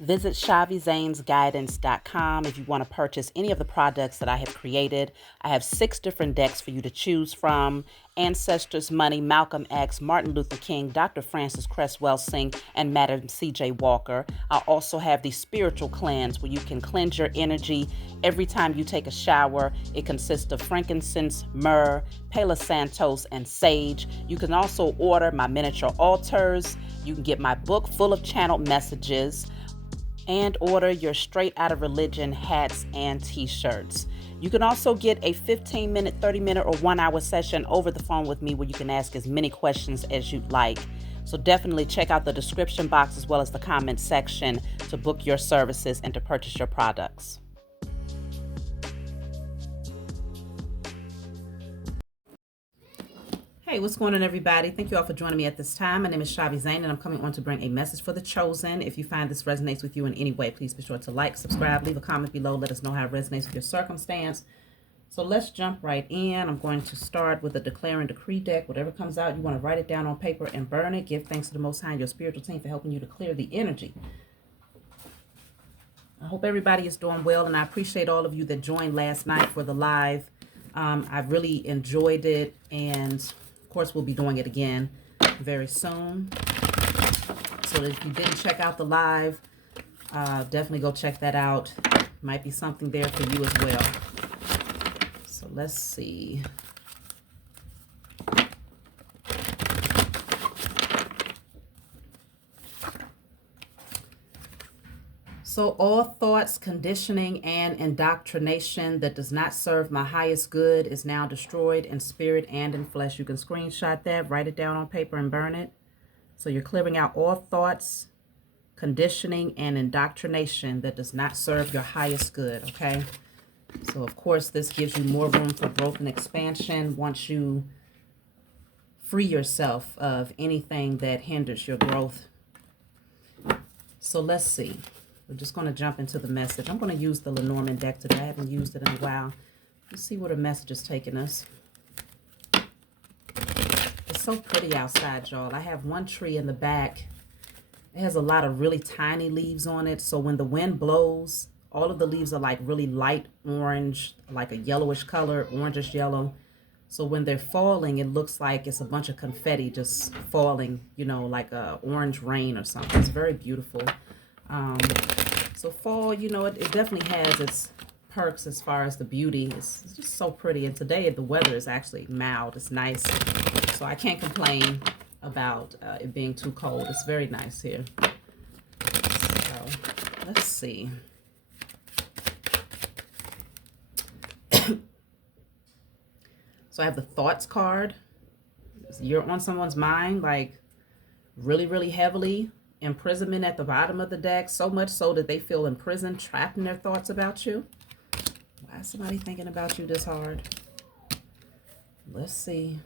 Visit ShaviZanesGuidance.com if you want to purchase any of the products that I have created. I have 6 different decks for you to choose from: Ancestors Money, Malcolm X, Martin Luther King, Dr. Francis Cresswell Singh, and Madam C.J. Walker. I also have the Spiritual Cleanse, where you can cleanse your energy every time you take a shower. It consists of frankincense, myrrh, Palo Santos, and sage. You can also order my miniature altars. You can get my book full of channeled messages, and order your Straight Outta Religion hats and t-shirts. You can also get a 15-minute, 30-minute, or 1-hour session over the phone with me where you can ask as many questions as you'd like. So definitely check out the description box as well as the comment section to book your services and to purchase your products. Hey, what's going on, everybody? Thank you all for joining me at this time. My name is Shavi Zane, and I'm coming on to bring a message for the chosen. If you find this resonates with you in any way, please be sure to like, subscribe, leave a comment below. Let us know how it resonates with your circumstance. So let's jump right in. I'm going to start with the Declare and Decree deck. Whatever comes out, you want to write it down on paper and burn it. Give thanks to the Most High and your spiritual team for helping you to clear the energy. I hope everybody is doing well, and I appreciate all of you that joined last night for the live. I really enjoyed it, and of course, we'll be doing it again very soon. So if you didn't check out the live, definitely go check that out. Might be something there for you as well. So let's see. So all thoughts, conditioning, and indoctrination that does not serve my highest good is now destroyed in spirit and in flesh. You can screenshot that, write it down on paper, and burn it. So you're clearing out all thoughts, conditioning, and indoctrination that does not serve your highest good, okay? So, of course, this gives you more room for growth and expansion once you free yourself of anything that hinders your growth. So let's see. We're just going to jump into the message. I'm going to use the Lenormand deck today. I haven't used it in a while. Let's see where the message is taking us. It's so pretty outside, y'all. I have one tree in the back. It has a lot of really tiny leaves on it. So when the wind blows, all of the leaves are like really light orange, like a yellowish color, orangish yellow. So when they're falling, it looks like it's a bunch of confetti just falling, you know, like a orange rain or something. It's very beautiful. So fall, you know, it definitely has its perks as far as the beauty. It's just so pretty. And today the weather is actually mild. It's nice. So I can't complain about it being too cold. It's very nice here. So let's see. So I have the thoughts card. You're on someone's mind, like really, really heavily. Imprisonment at the bottom of the deck, so much so that they feel imprisoned, trapped in their thoughts about you. Why is somebody thinking about you this hard? Let's see.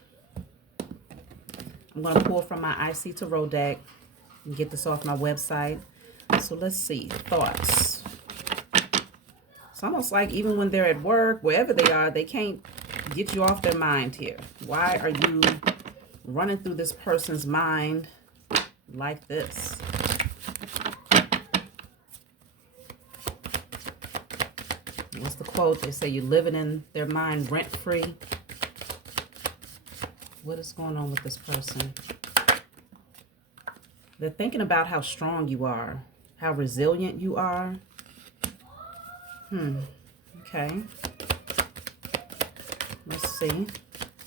I'm going to pull from my IC Tarot deck and get this off my website. So let's see. Thoughts. It's almost like even when they're at work, wherever they are, they can't get you off their mind here. Why are you running through this person's mind like this? What's the quote? They say you're living in their mind rent-free. What is going on with this person? They're thinking about how strong you are, how resilient you are. Okay. Let's see.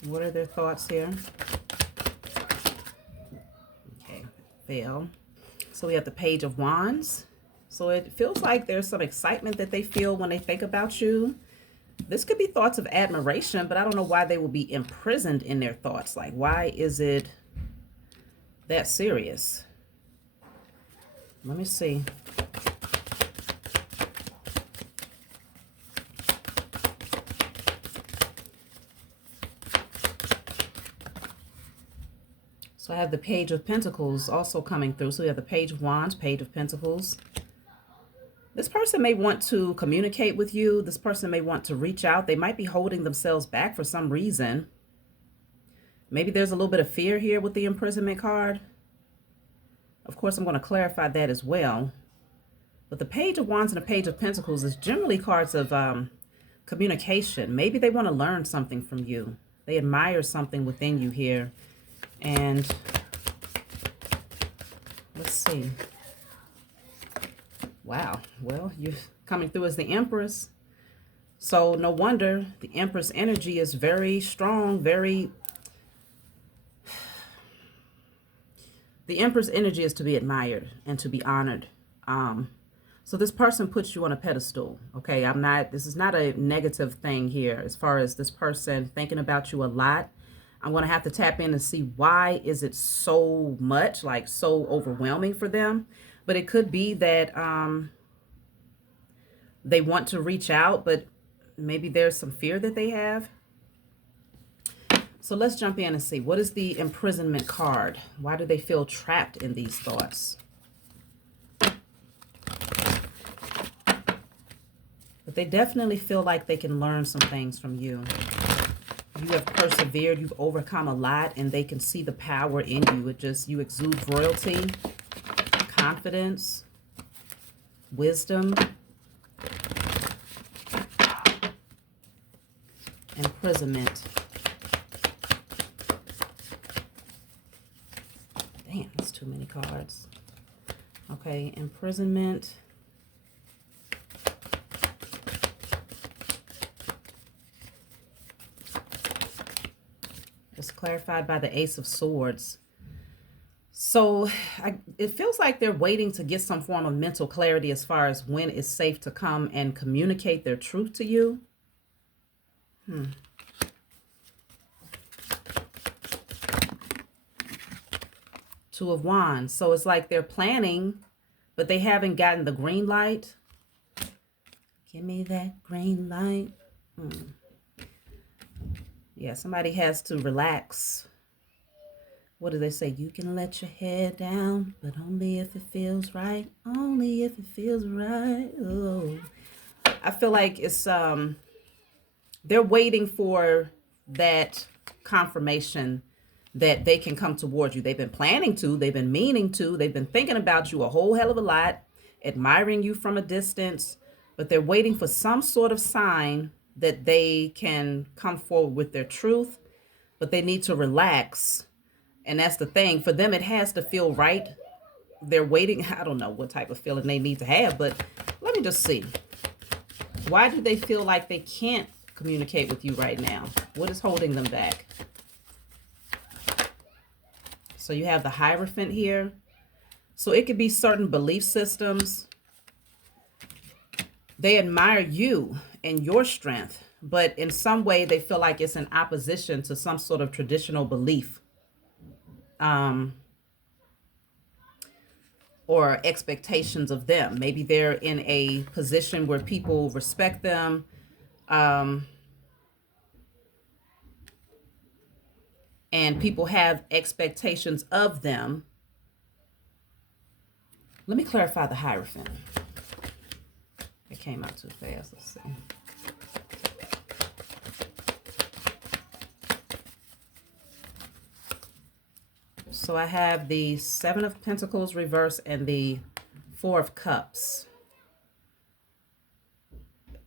What are their thoughts here? Okay, fail. So we have the Page of Wands. So it feels like there's some excitement that they feel when they think about you. This could be thoughts of admiration, but I don't know why they will be imprisoned in their thoughts. Like, why is it that serious? Let me see. So I have the Page of Pentacles also coming through. So we have the Page of Wands, Page of Pentacles. This person may want to communicate with you. This person may want to reach out. They might be holding themselves back for some reason. Maybe there's a little bit of fear here with the imprisonment card. Of course, I'm going to clarify that as well. But the Page of Wands and the Page of Pentacles is generally cards of communication. Maybe they want to learn something from you. They admire something within you here. And let's see. Wow. Well, you're coming through as the Empress. So no wonder the Empress energy is very strong, very... The Empress energy is to be admired and to be honored. So this person puts you on a pedestal, okay? This is not a negative thing here as far as this person thinking about you a lot. I'm going to have to tap in and see why is it so much, like so overwhelming for them. But it could be that they want to reach out, but maybe there's some fear that they have. So let's jump in and see. What is the imprisonment card? Why do they feel trapped in these thoughts? But they definitely feel like they can learn some things from you. You have persevered, you've overcome a lot, and they can see the power in you. You exude royalty, confidence, wisdom, imprisonment. Damn, that's too many cards. Okay, imprisonment. It's clarified by the Ace of Swords. So it feels like they're waiting to get some form of mental clarity as far as when it's safe to come and communicate their truth to you. Two of Wands. So it's like they're planning, but they haven't gotten the green light. Give me that green light. Yeah, somebody has to relax. What do they say? You can let your head down, but only if it feels right. Only if it feels right. Oh, I feel like it's they're waiting for that confirmation that they can come towards you. They've been planning to, they've been meaning to, they've been thinking about you a whole hell of a lot, admiring you from a distance, but they're waiting for some sort of sign that they can come forward with their truth, but they need to relax. And that's the thing. For them, it has to feel right. They're waiting. I don't know what type of feeling they need to have, but let me just see. Why do they feel like they can't communicate with you right now? What is holding them back? So you have the Hierophant here. So it could be certain belief systems. They admire you and your strength, but in some way they feel like it's in opposition to some sort of traditional belief or expectations of them. Maybe they're in a position where people respect them, and people have expectations of them. Let me clarify the Hierophant. It came out too fast. Let's see. So I have the Seven of Pentacles reverse and the Four of Cups.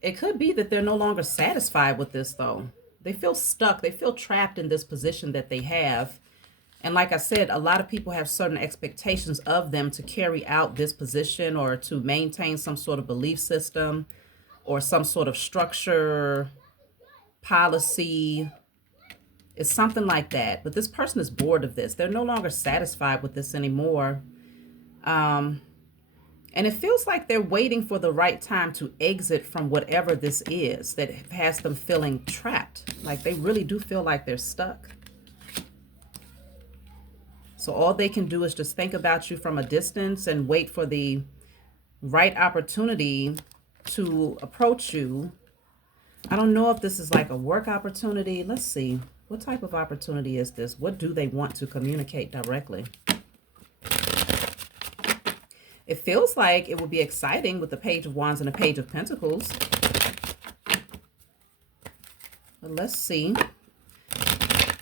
It could be that they're no longer satisfied with this, though. They feel stuck. They feel trapped in this position that they have. And like I said, a lot of people have certain expectations of them to carry out this position or to maintain some sort of belief system or some sort of structure, policy. It's something like that. But this person is bored of this. They're no longer satisfied with this anymore. And it feels like they're waiting for the right time to exit from whatever this is that has them feeling trapped. Like they really do feel like they're stuck. So all they can do is just think about you from a distance and wait for the right opportunity to approach you. I don't know if this is like a work opportunity. Let's see. What type of opportunity is this? What do they want to communicate directly? It feels like it would be exciting with the Page of Wands and the Page of Pentacles. But let's see.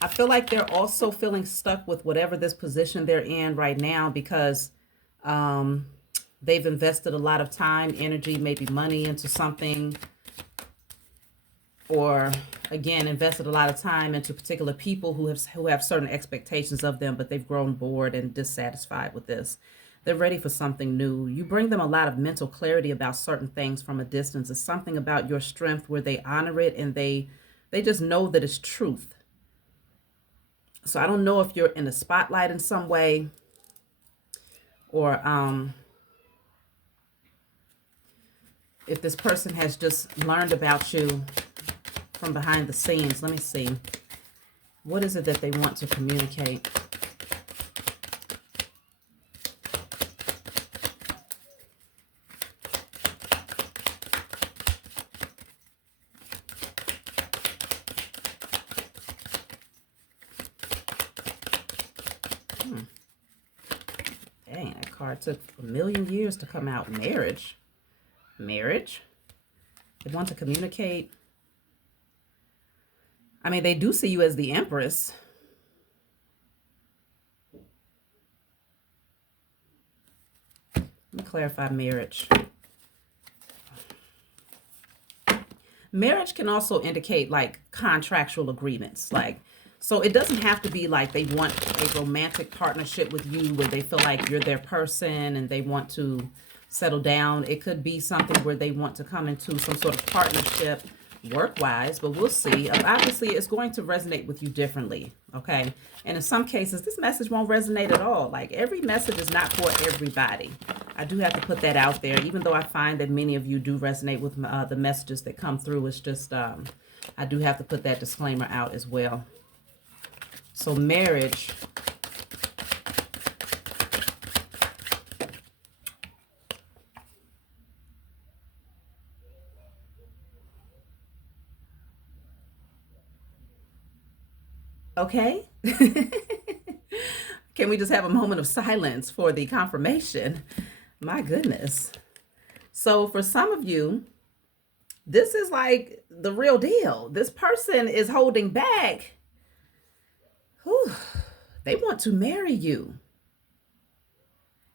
I feel like they're also feeling stuck with whatever this position they're in right now because They've invested a lot of time, energy, maybe money into something, or again, invested a lot of time into particular people who have certain expectations of them, but they've grown bored and dissatisfied with this. They're ready for something new. You bring them a lot of mental clarity about certain things from a distance. It's something about your strength where they honor it, and they just know that it's truth. So I don't know if you're in the spotlight in some way, or if this person has just learned about you from behind the scenes. Let me see. What is it that they want to communicate? Dang, that card took a million years to come out. Marriage. Marriage. They want to communicate. I mean, they do see you as the Empress. Let me clarify marriage. Marriage can also indicate like contractual agreements. Like, so it doesn't have to be like they want a romantic partnership with you where they feel like you're their person and they want to settle down. It could be something where they want to come into some sort of partnership work-wise, but we'll see. Obviously, it's going to resonate with you differently, okay? And in some cases, this message won't resonate at all. Like, every message is not for everybody. I do have to put that out there, even though I find that many of you do resonate with the messages that come through. It's just, I do have to put that disclaimer out as well. So marriage. Okay. Can we just have a moment of silence for the confirmation? My goodness. So for some of you, this is like the real deal. This person is holding back. Whew. They want to marry you.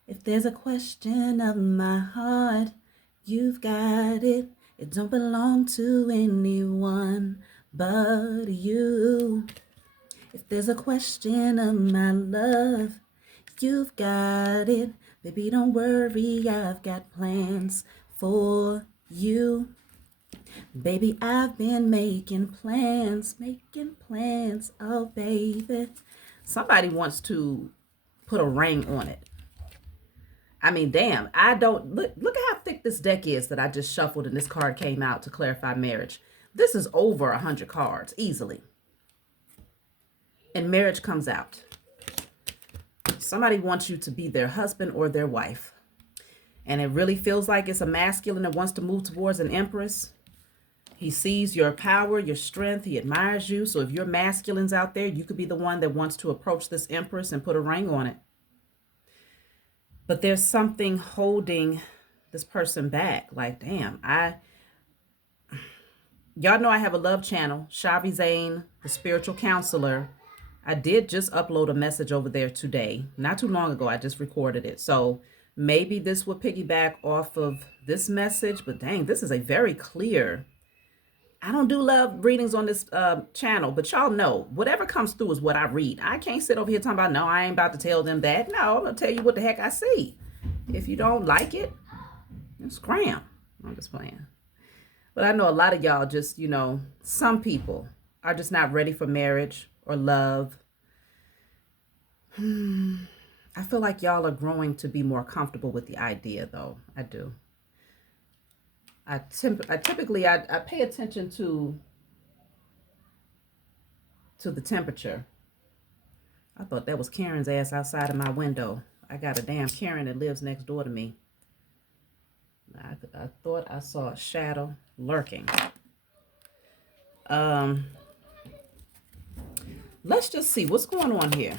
If there's a question of my heart, you've got it. It don't belong to anyone but you. If there's a question of my love, you've got it. Baby, don't worry, I've got plans for you. Baby, I've been making plans, oh baby. Somebody wants to put a ring on it. I mean, damn, I don't, look at how thick this deck is that I just shuffled and this card came out to clarify marriage. This is over 100 cards, easily. And marriage comes out. Somebody wants you to be their husband or their wife. And it really feels like it's a masculine that wants to move towards an empress. He sees your power, your strength. He admires you. So if you're masculines out there, you could be the one that wants to approach this empress and put a ring on it. But there's something holding this person back. Like, damn, y'all know I have a love channel, Shavi Zane, the spiritual counselor. I did just upload a message over there today. Not too long ago, I just recorded it. So maybe this will piggyback off of this message. But dang, this is a very clear. I don't do love readings on this channel, but y'all know whatever comes through is what I read. I can't sit over here talking about, no, I ain't about to tell them that. No, I'm going to tell you what the heck I see. If you don't like it, scram. I'm just playing. But I know a lot of y'all just, some people are just not ready for marriage or love. I feel like y'all are growing to be more comfortable with the idea, though. I do. I typically pay attention to the temperature. I thought that was Karen's ass outside of my window. I got a damn Karen that lives next door to me. I thought I saw a shadow lurking. Let's just see what's going on here.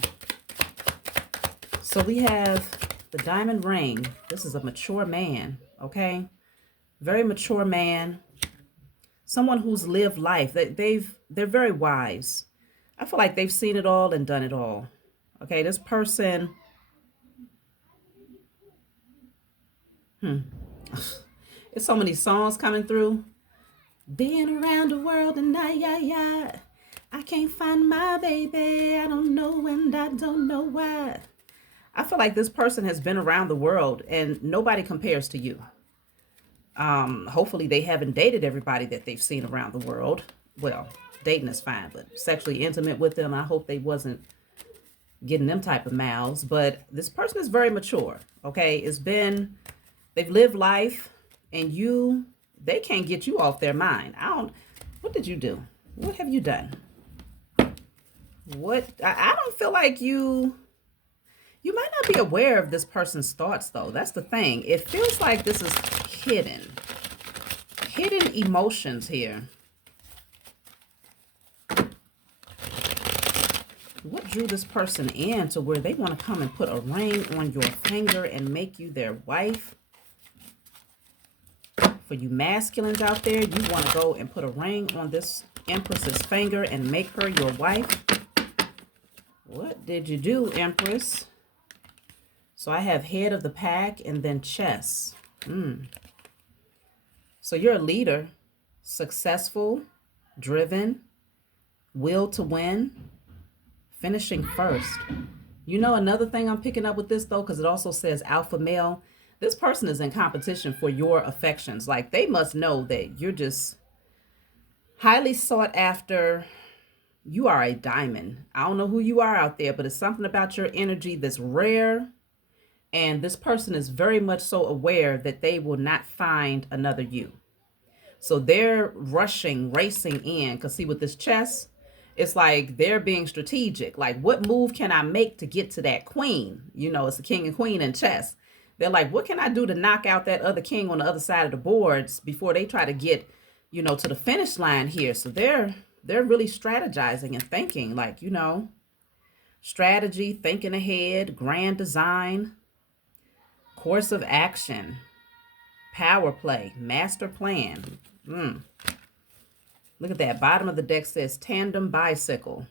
So we have the diamond ring. This is a mature man, okay? Very mature man. Someone who's lived life. They're very wise. I feel like they've seen it all and done it all. Okay, this person, It's so many songs coming through. Being around the world and I can't find my baby. I don't know and I don't know why. I feel like this person has been around the world and nobody compares to you. Hopefully they haven't dated everybody that they've seen around the world. Well, dating is fine, but sexually intimate with them, I hope they wasn't getting them type of mouths. But this person is very mature. Okay, they've lived life, and they can't get you off their mind. What did you do? What have you done? I don't feel like you might not be aware of this person's thoughts, though. That's the thing. It feels like this is hidden emotions here. What drew this person in to where they want to come and put a ring on your finger and make you their wife? For you masculines out there, you want to go and put a ring on this Empress's finger and make her your wife? What did you do, Empress? So I have head of the pack and then chess. So you're a leader, successful, driven, will to win, finishing first. You know, another thing I'm picking up with this, though, because it also says alpha male. This person is in competition for your affections. Like, they must know that you're just highly sought after. You are a diamond. I don't know who you are out there, but it's something about your energy that's rare. And this person is very much so aware that they will not find another you. So they're racing in. Because see, with this chess, it's like they're being strategic. Like, what move can I make to get to that queen? You know, it's the king and queen in chess. They're like, what can I do to knock out that other king on the other side of the boards before they try to get, to the finish line here? So they're really strategizing and thinking, like, strategy, thinking ahead, grand design, course of action, power play, master plan. Look at that. Bottom of the deck says tandem bicycle.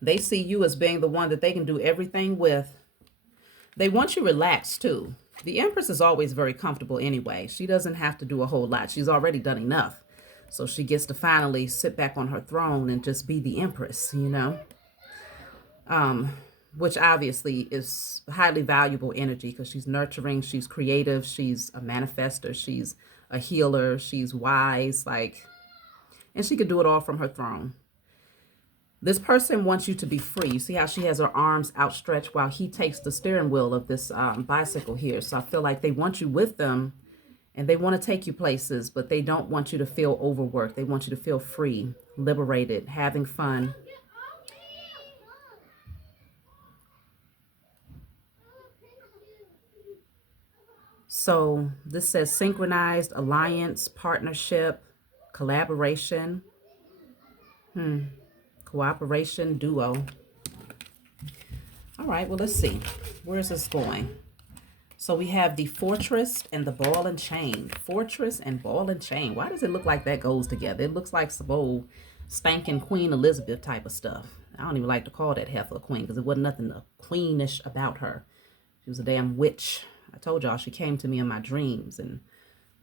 They see you as being the one that they can do everything with. They want you relaxed too. The Empress is always very comfortable anyway. She doesn't have to do a whole lot. She's already done enough. So she gets to finally sit back on her throne and just be the Empress, which obviously is highly valuable energy because she's nurturing, she's creative, she's a manifester, she's a healer, she's wise, and she could do it all from her throne. This person wants you to be free. You see how she has her arms outstretched while he takes the steering wheel of this bicycle here. So I feel like they want you with them and they want to take you places, but they don't want you to feel overworked. They want you to feel free, liberated, having fun. So this says synchronized alliance, partnership, collaboration. Cooperation, duo. All right, well, let's see. Where is this going? So we have the fortress and the ball and chain. Fortress and ball and chain. Why does it look like that goes together? It looks like some old spanking Queen Elizabeth type of stuff. I don't even like to call that heifer a queen because it wasn't nothing queenish about her. She was a damn witch. I told y'all she came to me in my dreams and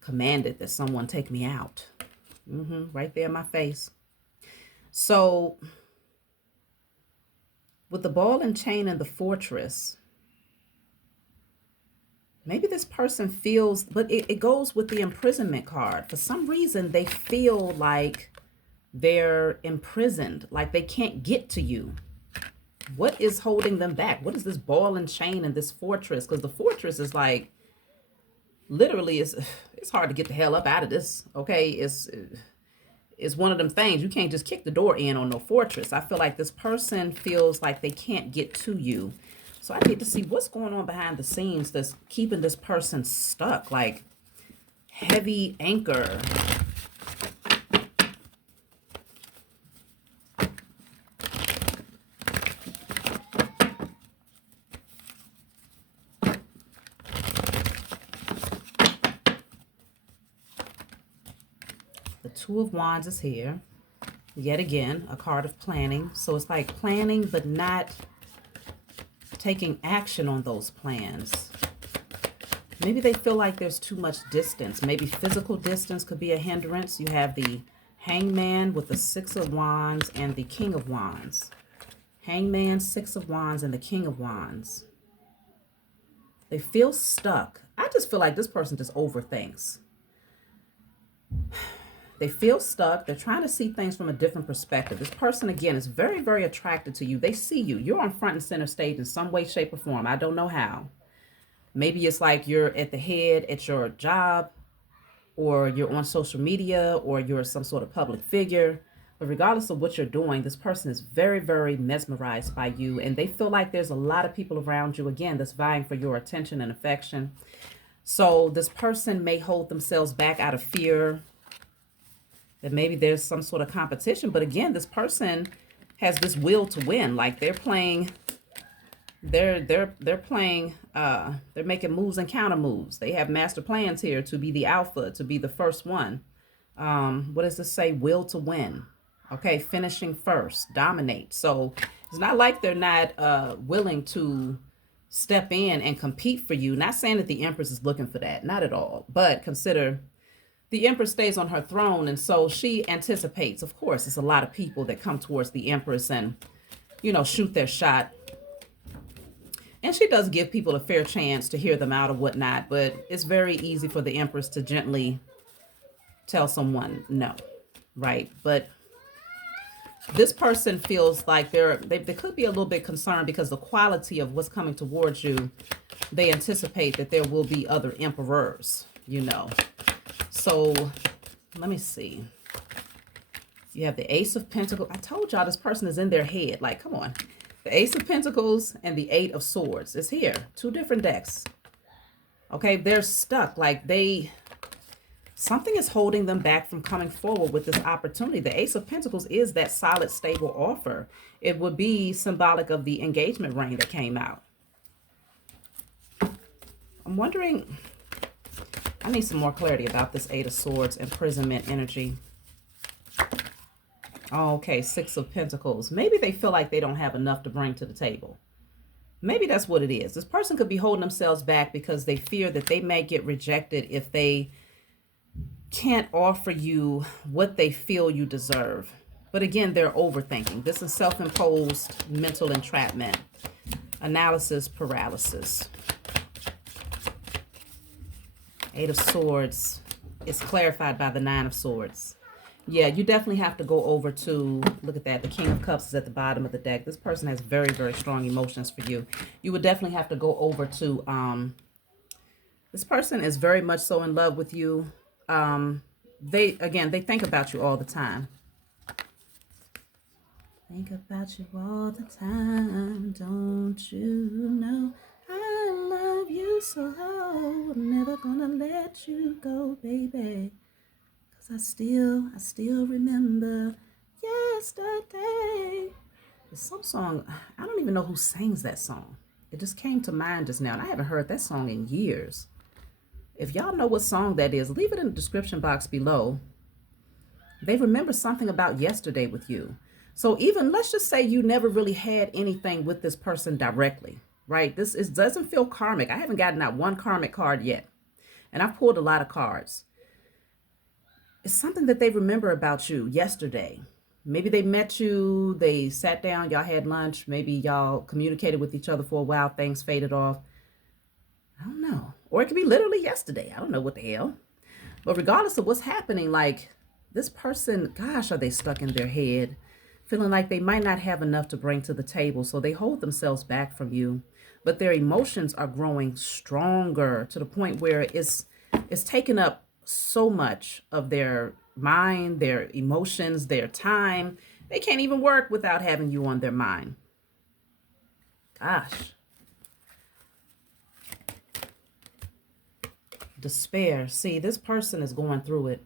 commanded that someone take me out. Right there in my face. So with the ball and chain and the fortress, maybe this person feels, but it goes with the imprisonment card. For some reason, they feel like they're imprisoned, like they can't get to you. What is holding them back? What is this ball and chain and this fortress? Because the fortress is like, literally, it's hard to get the hell up out of this, okay? It's one of them things. You can't just kick the door in on no fortress. I feel like this person feels like they can't get to you. So I need to see what's going on behind the scenes that's keeping this person stuck, like heavy anchor. The Two of Wands is here. Yet again, a card of planning. So it's like planning, but not taking action on those plans. Maybe they feel like there's too much distance. Maybe physical distance could be a hindrance. You have the Hangman with the Six of Wands and the King of Wands. Hangman, Six of Wands, and the King of Wands. They feel stuck. I just feel like this person just overthinks. They feel stuck. They're trying to see things from a different perspective. This person, again, is very, very attracted to you. They see you. You're on front and center stage in some way, shape, or form. I don't know how. Maybe it's like you're at the head at your job, or you're on social media, or you're some sort of public figure. But regardless of what you're doing, this person is very, very mesmerized by you. And they feel like there's a lot of people around you, again, that's vying for your attention and affection. So this person may hold themselves back out of fear that maybe there's some sort of competition. But again, this person has this will to win. Like they're playing, they're making moves and counter moves. They have master plans here to be the alpha, to be the first one. What does this say? Will to win. Okay, finishing first, dominate. So it's not like they're not willing to step in and compete for you. Not saying that the Empress is looking for that, not at all. But consider the Empress stays on her throne, and so she anticipates. Of course, it's a lot of people that come towards the Empress and, you know, shoot their shot. And she does give people a fair chance to hear them out or whatnot, but it's very easy for the Empress to gently tell someone no, right? But this person feels like they could be a little bit concerned because the quality of what's coming towards you, they anticipate that there will be other emperors, you know. So let me see. You have the Ace of Pentacles. I told y'all this person is in their head. Like, come on. The Ace of Pentacles and the Eight of Swords is here. Two different decks. Okay, they're stuck. Like something is holding them back from coming forward with this opportunity. The Ace of Pentacles is that solid, stable offer. It would be symbolic of the engagement ring that came out. I'm wondering, I need some more clarity about this Eight of Swords, imprisonment energy. Oh, okay, Six of Pentacles. Maybe they feel like they don't have enough to bring to the table. Maybe that's what it is. This person could be holding themselves back because they fear that they may get rejected if they can't offer you what they feel you deserve. But again, they're overthinking. This is self-imposed mental entrapment. Analysis paralysis. Eight of Swords is clarified by the Nine of Swords. Yeah, you definitely have to go over to, look at that, the King of Cups is at the bottom of the deck. This person has very, very strong emotions for you. You would definitely have to go over to, this person is very much so in love with you. They think about you all the time. Think about you all the time, don't you know? I love you so, I'm never gonna let you go, baby. Cause I still remember yesterday. There's some song, I don't even know who sings that song. It just came to mind just now, and I haven't heard that song in years. If y'all know what song that is, leave it in the description box below. They remember something about yesterday with you. So even, let's just say you never really had anything with this person directly, right? Doesn't feel karmic. I haven't gotten out one karmic card yet. And I've pulled a lot of cards. It's something that they remember about you yesterday. Maybe they met you, they sat down, y'all had lunch. Maybe y'all communicated with each other for a while, things faded off. I don't know. Or it could be literally yesterday. I don't know what the hell. But regardless of what's happening, like this person, gosh, are they stuck in their head, feeling like they might not have enough to bring to the table. So they hold themselves back from you. But their emotions are growing stronger to the point where it's taken up so much of their mind, their emotions, their time. They can't even work without having you on their mind. Gosh. Despair. See, this person is going through it.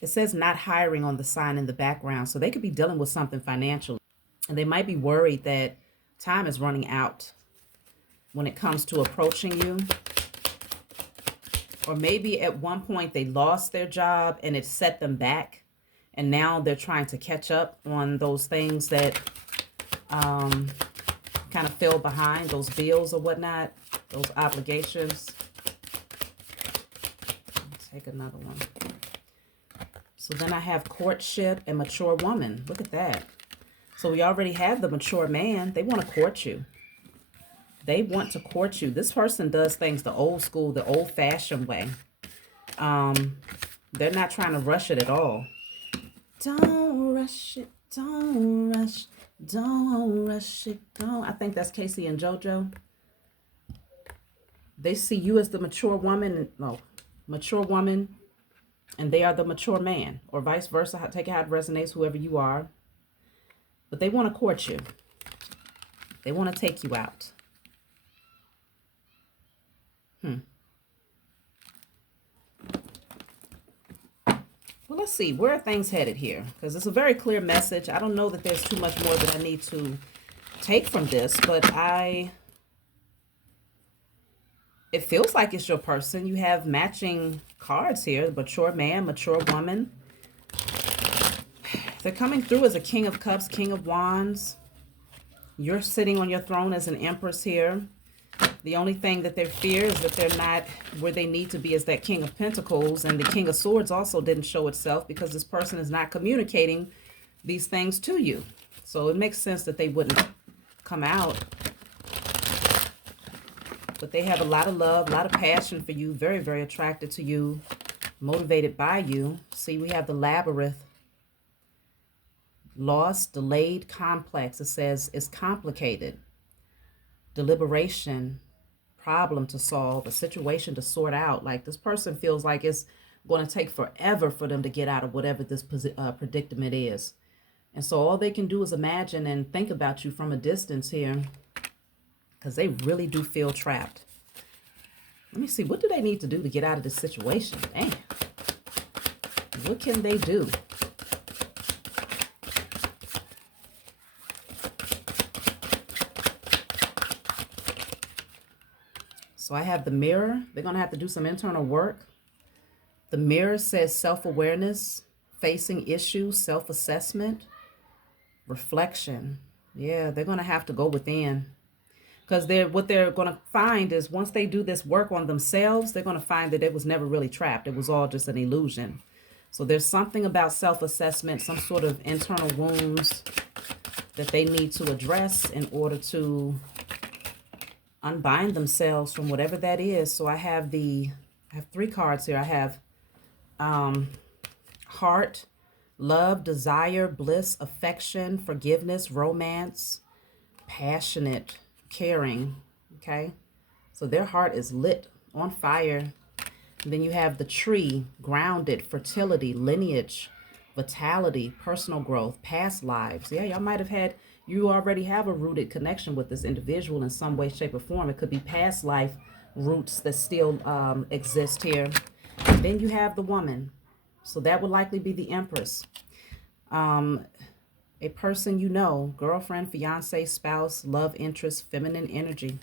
It says not hiring on the sign in the background. So they could be dealing with something financially. And they might be worried that time is running out when it comes to approaching you. Or maybe at one point they lost their job and it set them back. And now they're trying to catch up on those things that kind of fell behind, those bills or whatnot, those obligations. Let's take another one. So then I have courtship and mature woman. Look at that. So we already have the mature man. They want to court you. They want to court you. This person does things the old school, the old-fashioned way. They're not trying to rush it at all. Don't rush it. Don't rush. Don't rush it. Don't. I think that's Casey and JoJo. They see you as the mature woman. No, mature woman. And they are the mature man. Or vice versa. Take it how it resonates, whoever you are. But they want to court you. They want to take you out. Well, let's see. Where are things headed here? Because it's a very clear message. I don't know that there's too much more that I need to take from this, but it feels like it's your person. You have matching cards here. Mature man, mature woman. They're coming through as a King of Cups, King of Wands. You're sitting on your throne as an Empress here. The only thing that they fear is that they're not where they need to be as that King of Pentacles. And the King of Swords also didn't show itself because this person is not communicating these things to you. So it makes sense that they wouldn't come out. But they have a lot of love, a lot of passion for you, very, very attracted to you, motivated by you. See, we have the Labyrinth. Lost, delayed, complex. It says it's complicated. Deliberation, problem to solve, a situation to sort out. Like this person feels like it's going to take forever for them to get out of whatever this predicament is. And so all they can do is imagine and think about you from a distance here because they really do feel trapped. Let me see. What do they need to do to get out of this situation? Dang. What can they do? So I have the Mirror. They're going to have to do some internal work. The Mirror says self-awareness, facing issues, self-assessment, reflection. Yeah, they're going to have to go within. Because what they're going to find is once they do this work on themselves, they're going to find that it was never really trapped. It was all just an illusion. So there's something about self-assessment, some sort of internal wounds that they need to address in order to unbind themselves from whatever that is. So I have three cards here. I have heart, love, desire, bliss, affection, forgiveness, romance, passionate, caring. Okay, so their heart is lit, on fire. And then you have the tree, grounded, fertility, lineage, vitality, personal growth, past lives. Yeah, y'all might have had, you already have a rooted connection with this individual in some way, shape, or form. It could be past life roots that still exist here. And then you have the woman. So that would likely be the Empress. A person you know, girlfriend, fiance, spouse, love interest, feminine energy.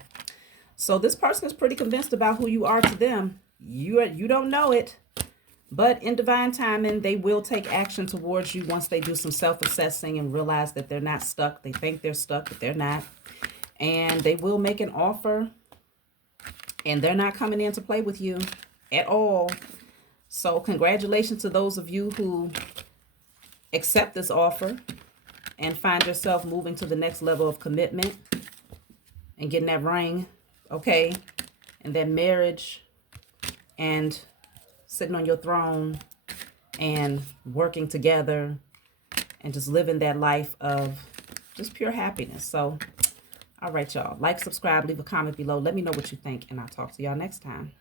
So this person is pretty convinced about who you are to them. You don't know it. But in divine timing, they will take action towards you once they do some self-assessing and realize that they're not stuck. They think they're stuck, but they're not. And they will make an offer. And they're not coming in to play with you at all. So congratulations to those of you who accept this offer and find yourself moving to the next level of commitment and getting that ring, okay? And that marriage and sitting on your throne and working together and just living that life of just pure happiness. So, all right, y'all. Like, subscribe, leave a comment below. Let me know what you think, and I'll talk to y'all next time.